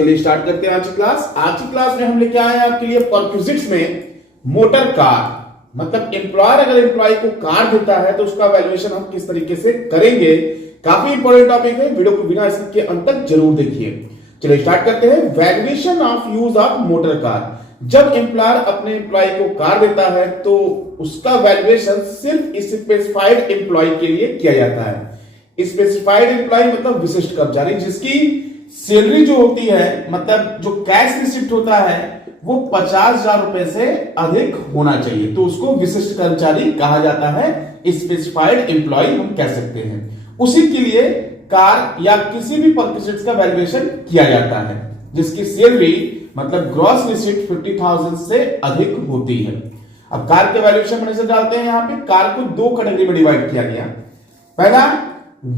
चलिए स्टार्ट करते हैं आज की क्लास। आज की क्लास में हम लेके आए हैं आपके लिए परक्विजिट्स में मोटर कार। मतलब एम्प्लॉयर अगर एम्प्लॉय को कार देता है तो उसका वैल्यूएशन हम किस तरीके से करेंगे, काफी इंपॉर्टेंट टॉपिक है। वीडियो को बिना स्किप के अंत तक जरूर देखिए। चलिए स्टार्ट करते हैं। Valuation of use of motor car. जब एम्प्लॉयर अपने एम्प्लॉय को कार देता है तो उसका वैल्यूएशन सिर्फ स्पेसिफाइड एम्प्लॉय के लिए किया जाता है। स्पेसिफाइड एम्प्लॉय मतलब विशिष्ट कर्मचारी जिसकी सैलरी जो होती है, मतलब जो कैश रिसिप्ट होता है वो 50,000 रुपए से अधिक होना चाहिए, तो उसको विशिष्ट कर्मचारी कहा जाता है। स्पेसिफाइड एम्प्लॉय हम कह सकते हैं। उसी के लिए कार या किसी भी परक्विजिट्स का वैल्यूएशन किया जाता है जिसकी सैलरी मतलब ग्रॉस रिसिप्ट 50,000 से अधिक होती है। अब कार के वैल्यूएशन में से डालते हैं। यहां पे कार को दो कैटेगरी में डिवाइड किया गया। पहला,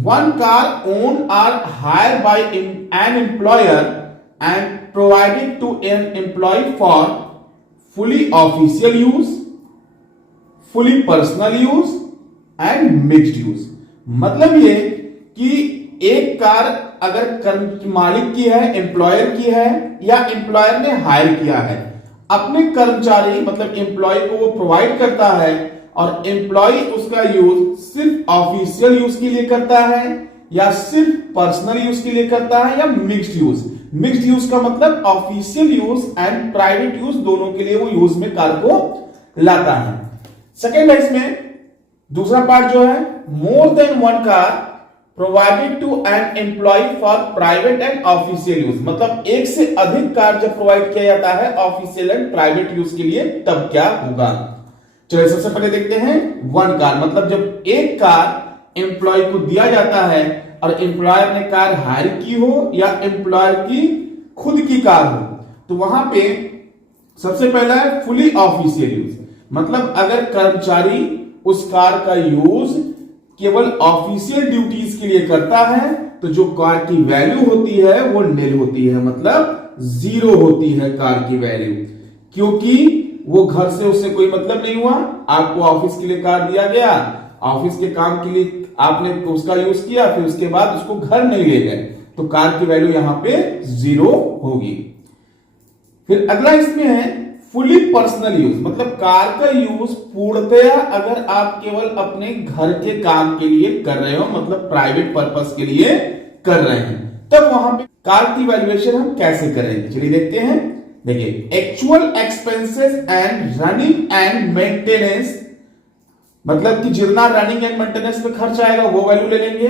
one car owned or hired by an employer and provided to an employee for fully official use, fully personal use and mixed use। मतलब ये कि एक कार अगर मालिक की है, एम्प्लॉयर की है या एम्प्लॉयर ने हायर किया है, अपने कर्मचारी मतलब एम्प्लॉय को वो प्रोवाइड करता है और एम्प्लॉय उसका यूज सिर्फ ऑफिशियल यूज के लिए करता है या सिर्फ पर्सनल यूज के लिए करता है या मिक्स्ड यूज। मिक्स्ड यूज का मतलब official use and private use दोनों के लिए वो यूज में कार को लाता है। सेकेंड है इसमें दूसरा पार्ट जो है, more than one car provided to an employee for private and official use. मतलब एक से अधिक कार जब प्रोवाइड किया जाता है ऑफिशियल एंड प्राइवेट यूज के लिए तब क्या होगा। चलिए सबसे पहले देखते हैं वन कार। मतलब जब एक कार एम्प्लॉय को दिया जाता है और एम्प्लॉयर ने कार हायर की हो या एम्प्लॉयर की खुद की कार हो, तो वहां पे सबसे पहला है फुली ऑफिशियल यूज। मतलब अगर कर्मचारी उस कार का यूज केवल ऑफिशियल ड्यूटीज के लिए करता है तो जो कार की वैल्यू होती है वो निल होती है, मतलब जीरो होती है कार की वैल्यू, क्योंकि वो घर से उससे कोई मतलब नहीं हुआ। आपको ऑफिस के लिए कार दिया गया, ऑफिस के काम के लिए आपने उसका यूज किया, फिर उसके बाद उसको घर नहीं ले गए, तो कार की वैल्यू यहां पे जीरो होगी। फिर अगला इसमें है फुली पर्सनल यूज। मतलब कार का यूज पूर्णतया अगर आप केवल अपने घर के काम के लिए कर रहे हो, मतलब प्राइवेट पर्पस के लिए कर रहे हैं, तब वहां पे कार की वैल्यूएशन हम कैसे करेंगे, चलिए देखते हैं। देखिए, actual expenses and running and maintenance, मतलब कि जितना रनिंग एंड मेंटेनेंस में खर्च आएगा वो वैल्यू ले लेंगे,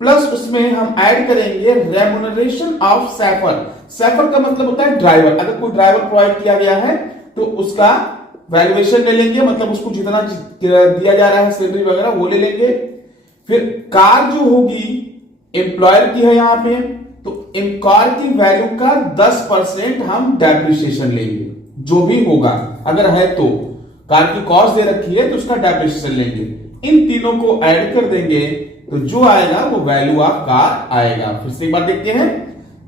प्लस उसमें हम ऐड करेंगे रेम्युनरेशन ऑफ सैफर। सैफर का मतलब होता है ड्राइवर। अगर कोई ड्राइवर प्रोवाइड किया गया है तो उसका वैल्यूएशन ले लेंगे, मतलब उसको जितना दिया जा रहा है सैलरी वगैरह वो ले लेंगे। फिर कार जो होगी एम्प्लॉयर की है यहां पे, तो कार की वैल्यू का 10% हम डेप्रिसिएशन लेंगे, जो भी होगा अगर है तो। कार की कॉस्ट दे रखी है तो उसका डेप्रिसिएशन लेंगे। इन तीनों को ऐड कर देंगे तो जो आएगा वो वैल्यू ऑफ कार आएगा। फिर से एक बार देखते हैं,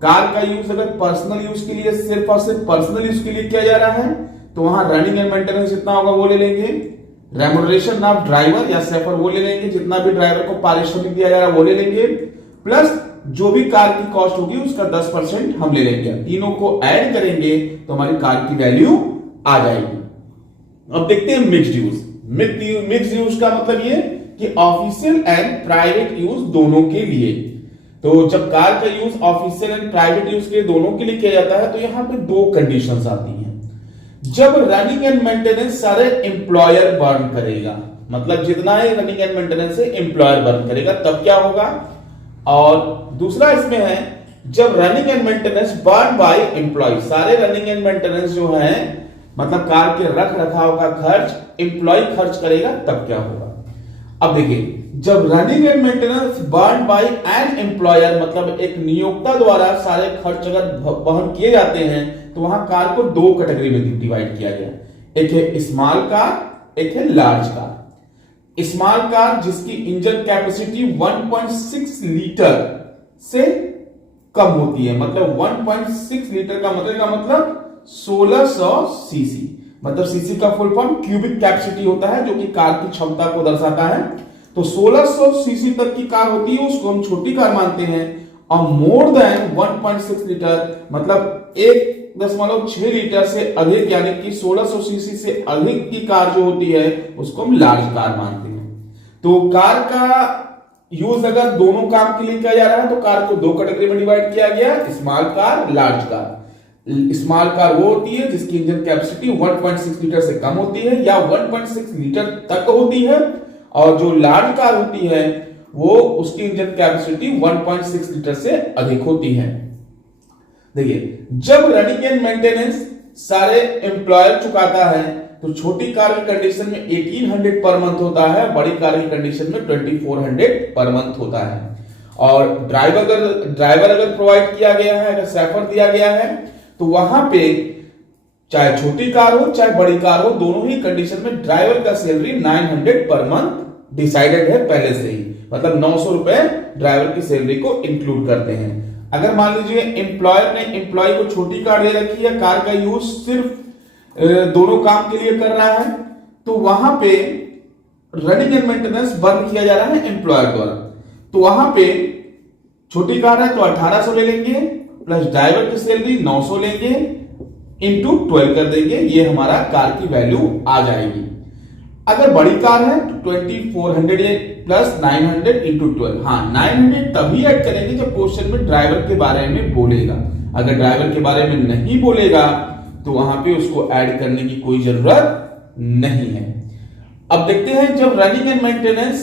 कार का यूज अगर पर्सनल यूज के लिए सिर्फ और सिर्फ पर्सनल यूज के लिए किया जा रहा है तो वहां रनिंग एंड मेंटेनेंस जितना होगा वो ले लेंगे, रेम्युनरेशन ऑफ ड्राइवर या सैफर वो ले लेंगे, जितना भी ड्राइवर को पारिश्रमिक दिया जा रहा है वो ले लेंगे, प्लस जो भी कार की कॉस्ट होगी उसका 10% हम ले लेंगे। तीनों को ऐड करेंगे तो हमारी कार की वैल्यू आ जाएगी। अब देखते हैं मिक्स्ड यूज। मिक्स्ड यूज का मतलब ये कि ऑफिशियल एंड प्राइवेट यूज दोनों के लिए। तो जब कार का use official and private use के दोनों के लिए किया जाता है तो यहां पे दो कंडीशंस आती हैं। जब रनिंग एंड मेंटेनेंस सारे एम्प्लॉयर बर्न करेगा, मतलब जितना है रनिंग एंड मेंटेनेंस है एम्प्लॉयर बर्न करेगा, तब क्या होगा। और दूसरा इसमें है जब running and maintenance burn by employee, सारे रनिंग एंड मेंटेनेंस जो है मतलब कार के रख रखाव का खर्च एम्प्लॉय खर्च करेगा, तब क्या होगा। अब देखिए, जब running and maintenance burn by an employer, मतलब एक नियोक्ता द्वारा सारे खर्च अगर वहन किए जाते हैं तो वहां कार को दो कैटेगरी में डिवाइड किया गया। एक है स्मॉल कार, एक है लार्ज कार। स्मॉल कार जिसकी इंजन कैपेसिटी 1.6 लीटर से कम होती है, मतलब 1.6 लीटर का मतलब 1600 सीसी, मतलब सीसी का फुल फॉर्म क्यूबिक कैपेसिटी होता है जो कि कार की क्षमता को दर्शाता है। तो 1600 सीसी तक की कार होती है उसको हम छोटी कार मानते हैं, और मोर देन 1.6 लीटर मतलब 1.6 लीटर से अधिक यानी कि 1600 सीसी से अधिक की कार जो होती है उसको हम लार्ज कार मानते हैं। तो कार का यूज अगर दोनों काम के लिए किया जा रहा है तो कार को दो कैटेगरी में डिवाइड किया गया, small car, large car. Small car वो होती है जिसकी इंजन कैपेसिटी 1.6 लीटर से कम होती है या 1.6 लीटर तक होती है, और जो लार्ज कार होती है वो उसकी इंजन कैपेसिटी 1.6 लीटर से अधिक होती है। देखिए, जब रनिंग एंड मेंटेनेंस सारे एम्प्लॉयर चुकाता है तो छोटी कार की कंडीशन में 1800 पर मंथ होता है, बड़ी कार की कंडीशन में 2400 पर मंथ होता है। और ड्राइवर अगर प्रोवाइड किया गया है, अगर सैफर दिया गया है, तो वहां पे चाहे छोटी कार हो चाहे बड़ी कार हो, दोनों ही कंडीशन में ड्राइवर का सैलरी 900 पर मंथ डिसाइडेड है पहले से ही, मतलब 900 रुपए ड्राइवर की सैलरी को इंक्लूड करते हैं। अगर मान लीजिए एम्प्लॉयर ने एम्प्लॉय को छोटी कार दे रखी है, कार का यूज सिर्फ दोनों काम के लिए कर रहा है, तो वहां पे रनिंग एंड मेंटेनेंस बर्न किया जा रहा है एम्प्लॉयर द्वारा। तो वहां पे छोटी कार है तो 1800 ले लेंगे, प्लस ड्राइवर की सैलरी 900 लेंगे, इंटू 12 कर देंगे, ये हमारा कार की वैल्यू आ जाएगी। अगर बड़ी कार है तो 2400 प्लस 900 इंटू 12। हाँ, 900 तभी ऐड करेंगे जब क्वेश्चन में ड्राइवर के बारे में बोलेगा। अगर ड्राइवर के बारे में नहीं बोलेगा तो वहां पे उसको ऐड करने की कोई जरूरत नहीं है। अब देखते हैं, जब running and maintenance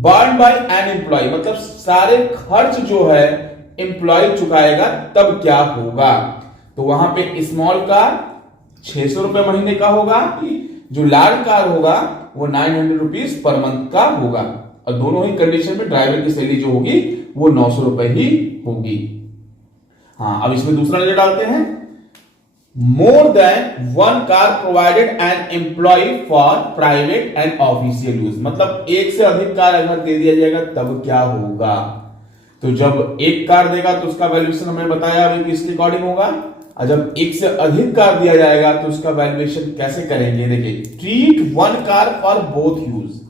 burn by an employee मतलब सारे खर्च जो है एम्प्लॉय चुकाएगा तब क्या होगा। तो वहां पे स्मॉल कार 600 रुपए महीने का होगा, जो लार्ज कार होगा वो 900 रुपीज पर मंथ का होगा, और दोनों ही कंडीशन में ड्राइवर की सैलरी जो होगी वो 900 रुपए ही होगी। हाँ, अब इसमें दूसरा नजर डालते हैं। More than one car provided an employee for private and official use मतलब एक से अधिक कार अगर दे दिया जाएगा तब क्या होगा। तो जब एक कार देगा तो उसका वैल्यूएशन हमने बताया अभी इसके अकॉर्डिंग होगा, और जब एक से अधिक कार दिया जाएगा तो उसका वैल्यूएशन कैसे करेंगे। देखिए, treat one car for both use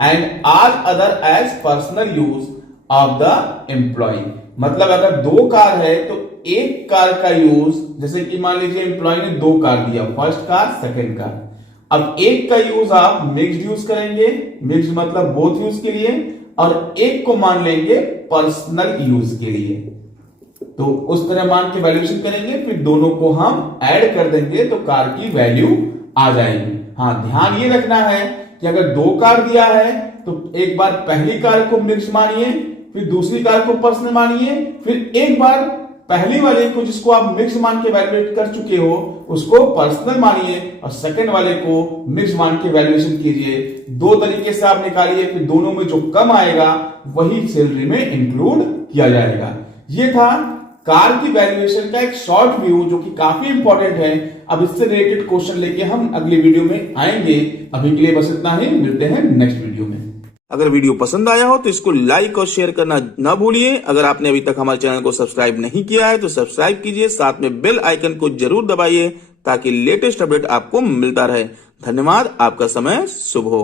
and all other as personal use of the employee मतलब अगर दो कार है तो एक कार का यूज, जैसे कि मान लीजिए एम्प्लॉय ने दो कार दिया, फर्स्ट कार सेकंड कार, अब एक का यूज आप मिक्स्ड यूज करेंगे, मिक्स्ड मतलब बोथ यूज के लिए, और एक को मान लेंगे पर्सनल यूज के लिए। तो उस तरह मान के वैल्यूएशन करेंगे, फिर दोनों को हम ऐड कर देंगे तो कार की वैल्यू आ जाएगी। हाँ, ध्यान ये रखना है कि अगर दो कार दिया है तो एक बार पहली कार को मिक्स मानिए, फिर दूसरी कार को पर्सनल मानिए, फिर एक बार पहली वाले को जिसको आप मिक्स मान के वैल्यूएट कर चुके हो उसको पर्सनल मानिए, और सेकंड वाले को मिक्स मान के वैल्यूएशन कीजिए। दो तरीके से आप निकालिए, फिर दोनों में जो कम आएगा वही सैलरी में इंक्लूड किया जाएगा। ये था कार की वैल्यूएशन का एक शॉर्ट व्यू जो कि काफी इंपॉर्टेंट है। अब इससे रिलेटेड क्वेश्चन लेके हम अगली वीडियो में आएंगे। अभी के लिए बस इतना ही, मिलते हैं नेक्स्ट वीडियो में। अगर वीडियो पसंद आया हो तो इसको लाइक और शेयर करना ना भूलिए। अगर आपने अभी तक हमारे चैनल को सब्सक्राइब नहीं किया है तो सब्सक्राइब कीजिए, साथ में बेल आइकन को जरूर दबाइए ताकि लेटेस्ट अपडेट आपको मिलता रहे। धन्यवाद, आपका समय शुभ हो।